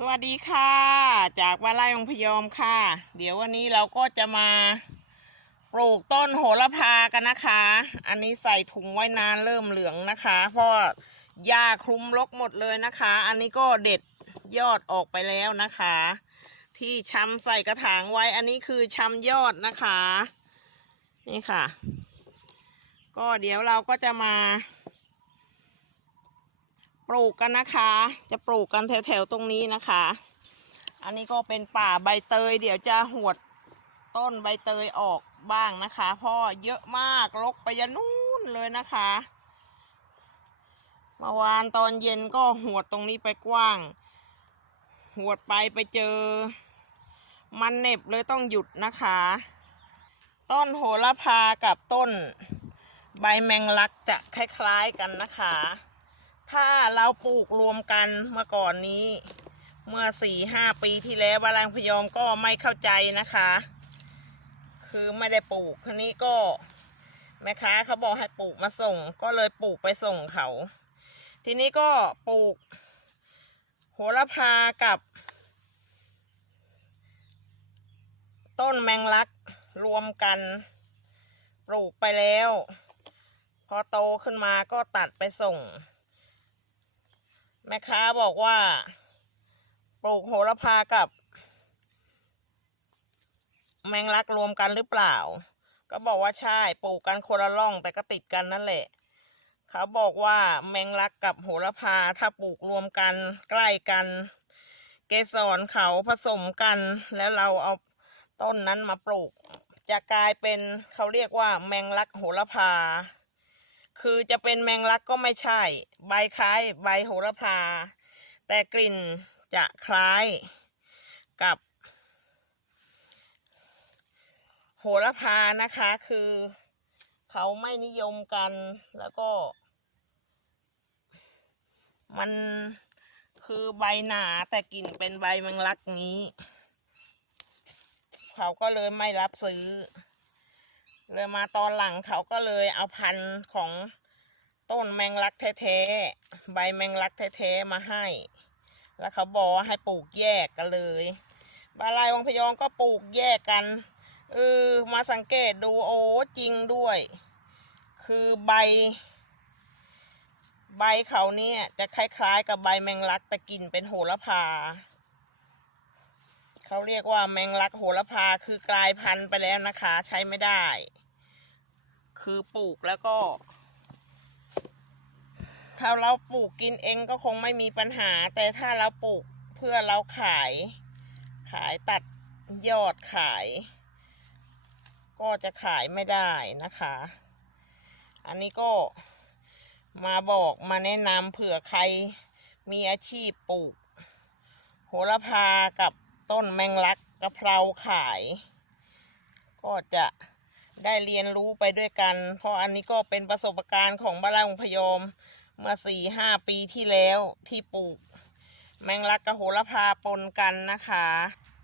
สวัสดีค่ะ จากวาไลองพยอมค่ะ เดี๋ยววันนี้เราก็จะมาปลูกต้นโหระพากันนะคะ อันนี้ใส่ถุงไว้นานเริ่มเหลืองนะคะ เพราะหญ้าคลุมรกหมดเลยนะคะ อันนี้ก็เด็ดยอดออกไปแล้วนะคะ ที่ชำใส่กระถางไว้อันนี้คือชำยอดนะคะ นี่ค่ะ ก็เดี๋ยวเราก็จะมา ปลูกกันนะคะ จะปลูกกันแถวๆตรงนี้นะคะ อันนี้ก็เป็นป่าใบเตย เดี๋ยวจะหวดต้นใบเตยออกบ้างนะคะเพราะเยอะมากลกไปยันนู่นเลยนะคะเมื่อวานตอนเย็นก็หวดตรงนี้ไปกว้าง หวดไปไปเจอ มันเน็บเลยต้องหยุดนะคะ ต้นโหระพากับต้น ใบแมงลักจะคล้ายๆกันนะคะ ถ้าเราปลูกรวมกันเมื่อก่อนนี้ เมื่อสี่ห้าปีที่แล้วบาลังพยอมก็ไม่เข้าใจนะคะ คือไม่ได้ปลูกทีนี้ก็ แม่ค้าเขาบอกให้ปลูกมาส่ง ก็เลยปลูกไปส่งเขา ทีนี้ก็ปลูก โหระพากับ ต้นแมงลักรวมกัน ปลูกไปแล้ว พอโตขึ้นมาก็ตัดไปส่ง แม่ค้าบอกว่า ปลูกโหระพากับ แมงลักรวมกันหรือเปล่า ก็บอกว่าใช่ปลูกกันคนละร่องแต่ก็ติดกันนั่นแหละ เขาบอกว่าแมงลักกับโหระพาถ้าปลูกรวมกันใกล้กัน เกสรเขาผสมกัน แล้วเราเอาต้นนั้นมาปลูก จะกลายเป็นเขาเรียกว่าแมงลักโหระพา คือจะเป็นแมงลักก็ไม่ใช่ ใบคล้ายใบโหระพา แต่กลิ่นจะคล้ายกับ โหระพานะคะคือเขาไม่นิยมกันแล้วก็ มันคือใบหนาแต่กลิ่นเป็นใบแมงลักนี้ เขาก็เลยไม่รับซื้อ เลยมาตอนหลังเขาก็เลยเอาพันธุ์ของต้นแมงลักแท้ๆใบแมงลักแท้ๆมาให้ แล้วเขาบอกให้ปลูกแยกกันเลยบาลายวังพยองก็ปลูกแยกกันเออมาสังเกตดูโอ้จริงด้วย คือใบ ใบเขาเนี่ยจะคล้ายๆกับใบแมงลักแต่กลิ่นเป็นโหระพา เขาเรียกว่าแมงลักโหระพาคือกลายพันธุ์ไปแล้วนะคะ ใช้ไม่ได้ คือปลูกแล้วก็ ถ้าเราปลูกกินเองก็คงไม่มีปัญหา แต่ถ้าเราปลูกเพื่อเราขาย ขายตัดยอดขาย ก็จะขายไม่ได้นะคะ อันนี้ก็มาบอกมาแนะนำเผื่อใครมีอาชีพปลูก โหระพากับ ต้นแมงลักกะเพราขาย ก็จะได้เรียนรู้ไปด้วยกัน เพราะอันนี้ก็เป็นประสบการณ์ของบ้านเราพยอมเมื่อสี่ห้าปีที่แล้วที่ปลูก แมงลักกับโหระพาปนกันนะคะ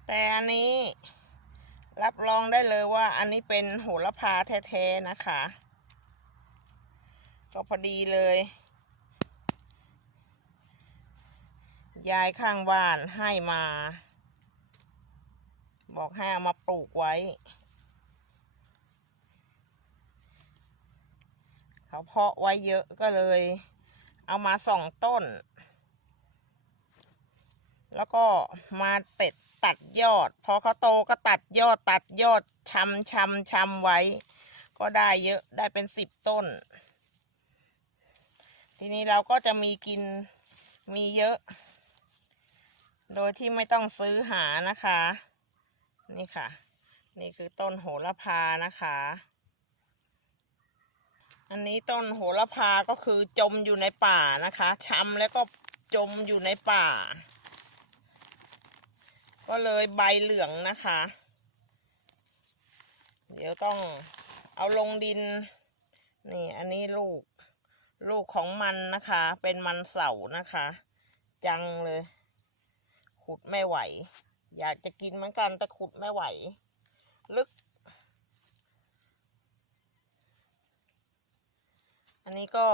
แต่อันนี้รับรองได้เลยว่าอันนี้เป็นโหระพาแท้ๆนะคะ ก็พอดีเลย ยายข้างบ้านให้มา บอกให้เอามาปลูกไว้ เขาเพาะไว้เยอะก็เลย เอามาสองต้น แล้วก็มาเต็ดตัดยอด พอเขาโตก็ตัดยอดตัดยอดชำชำชำไว้ ก็ได้เยอะได้เป็นสิบต้น ทีนี้เราก็จะมีกินมีเยอะ โดยที่ไม่ต้องซื้อหานะคะ นี่ค่ะ นี่คือต้นโหระพานะคะ อันนี้ต้นโหระพาก็คือจมอยู่ในป่านะคะช้ำแล้วก็จมอยู่ในป่า ก็เลยใบเหลืองนะคะ เดี๋ยวต้องเอาลงดิน นี่อันนี้ลูกลูกของมันนะคะ เป็นมันเสานะคะ จังเลย ขุดไม่ไหว อยากจะกินเหมือนกันแต่ขุดไม่ไหว ลึก อันนี้ก็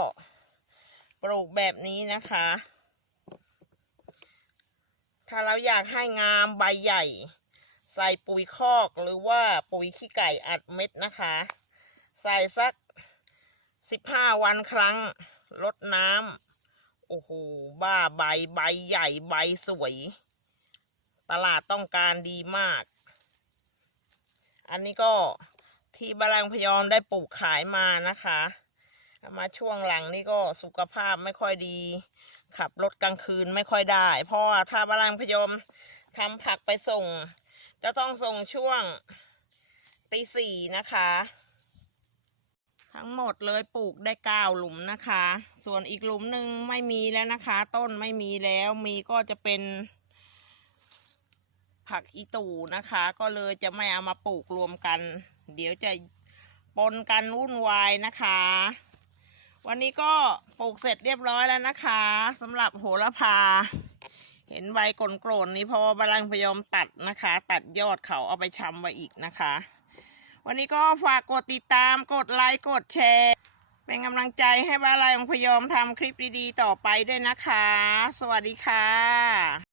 ปลูกแบบนี้นะคะ ถ้าเราอยากให้งามใบใหญ่ ใส่ปุ๋ยคอกหรือว่าปุ๋ยขี้ไก่อัดเม็ดนะคะ ใส่สักสิบห้าวันครั้งลดน้ำโอ้โห บ้าใบใบใหญ่ใบสวย ตลาดต้องการดีมาก อันนี้ก็ที่บาลังพยอมได้ปลูกขายมานะคะ มาช่วงหลังนี่ก็สุขภาพไม่ค่อยดี ขับรถกลางคืนไม่ค่อยได้ เพราะว่าถ้าบาลังพยอมทำผักไปส่ง จะต้องส่งช่วงตีสี่นะคะ ทั้งหมดเลยปลูกได้เก้าหลุมนะคะ ส่วนอีกหลุมหนึ่งไม่มีแล้วนะคะ ต้นไม่มีแล้วมีก็จะเป็น ผักอีตูนะคะ ก็เลยจะไม่เอามาปลูกรวมกัน เดี๋ยวจะปนกันวุ่นวายนะคะ วันนี้ก็ปลูกเสร็จเรียบร้อยแล้วนะคะสำหรับโหระพา เห็นใบกลโกรนนี้เพราะว่าบาลังพยอมตัดนะคะ ตัดยอดเขาเอาไปชำไว้อีกนะคะ วันนี้ก็ฝากกดติดตามกดไลค์กดแชร์ เป็นกำลังใจให้บาลังพยอมทำคลิปดีๆ ต่อไปด้วยนะคะ สวัสดีค่ะ